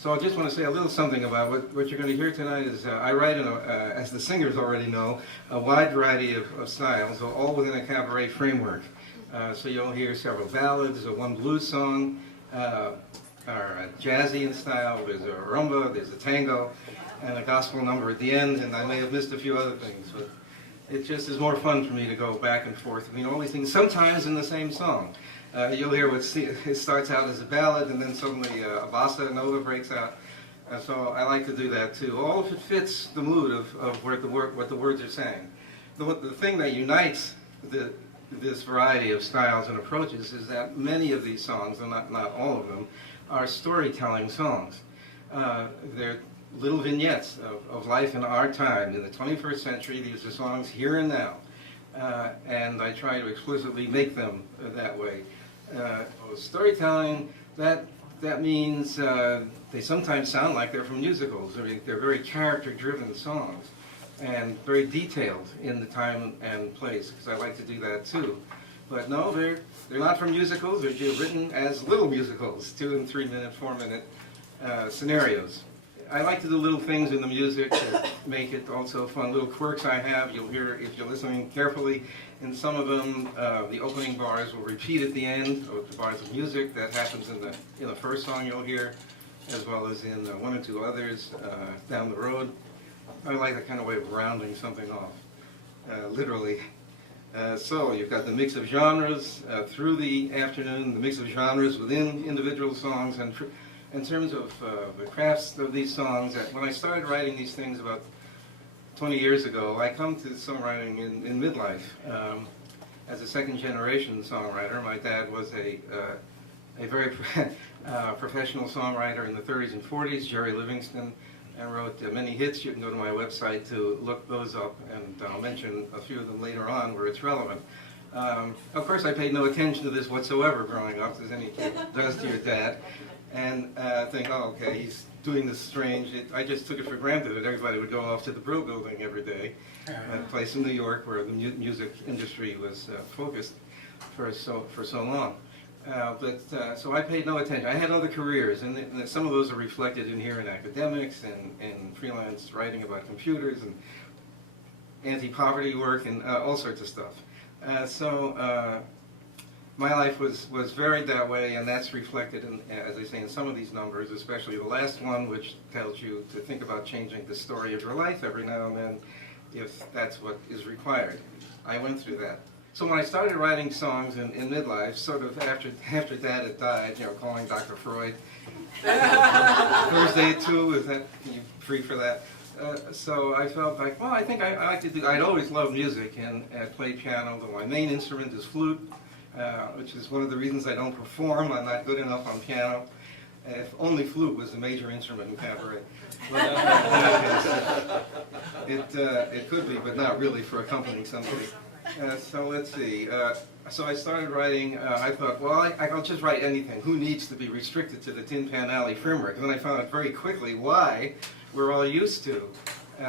So I just want to say a little something about what you're going to hear tonight is I write, as the singers already know, a wide variety of styles, all within a cabaret framework. So you'll hear several ballads, one blues song, are jazzy in style, there's a rumba, there's a tango, and a gospel number at the end, and I may have missed a few other things, but it just is more fun for me to go back and forth between all these things, sometimes in the same song. You'll hear it starts out as a ballad, and then suddenly a bossa nova breaks out. So I like to do that too, all if it fits the mood of what the words are saying. The thing that unites this variety of styles and approaches is that many of these songs, and not all of them, are storytelling songs. They're little vignettes of life in our time. In the 21st century, these are songs here and now. And I try to explicitly make them that way. Storytelling, that means they sometimes sound like they're from musicals. I mean, they're very character-driven songs and very detailed in the time and place, because I like to do that too. But no, they're not from musicals. They're written as little musicals, 2- and 3-minute, 4-minute scenarios. I like to do little things in the music to make it also fun. Little quirks I have, you'll hear if you're listening carefully. In some of them, the opening bars will repeat at the end, of the bars of music. That happens in the first song you'll hear, as well as in one or two others down the road. I like that kind of way of rounding something off, literally. So you've got the mix of genres through the afternoon, the mix of genres within individual songs, and in terms of the crafts of these songs. When I started writing these things about 20 years ago, I come to songwriting in midlife. As a second-generation songwriter, my dad was a very professional songwriter in the 30s and 40s, Jerry Livingston, and wrote many hits. You can go to my website to look those up, and I'll mention a few of them later on where it's relevant. Of course, I paid no attention to this whatsoever growing up, as any kid does to your dad, and think, oh, okay, he's doing this strange. I just took it for granted that everybody would go off to the Brill Building every day, a place in New York where the music industry was focused for so long. So I paid no attention. I had other careers, and some of those are reflected in here in academics and freelance writing about computers and anti-poverty work and all sorts of stuff. My life was varied that way, and that's reflected in, as I say, in some of these numbers, especially the last one, which tells you to think about changing the story of your life every now and then, if that's what is required. I went through that. So when I started writing songs in midlife, sort of after Dad had died, calling Dr. Freud, Thursday at 2, is that, can you free for that? So I felt like, well, I think I like to do, I'd always loved music and played piano, though my main instrument is flute, which is one of the reasons I don't perform. I'm not good enough on piano. If only flute was a major instrument in cabaret. It could be, but not really for accompanying somebody. So let's see. So I started writing. I thought, well, I'll just write anything. Who needs to be restricted to the Tin Pan Alley framework? And then I found out very quickly why we're all used to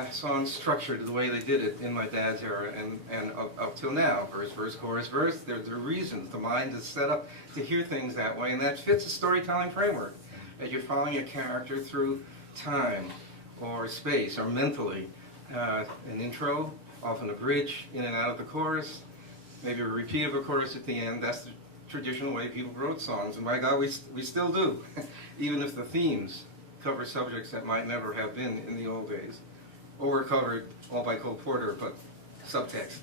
songs structured the way they did it in my dad's era and up till now. Verse, verse, chorus, verse. There are reasons. The mind is set up to hear things that way, and that fits a storytelling framework. That you're following a character through time or space or mentally. An intro, often a bridge in and out of the chorus, maybe a repeat of a chorus at the end. That's the traditional way people wrote songs, and by God, we still do, even if the themes cover subjects that might never have been in the old days, or were covered all by Cole Porter, but subtext.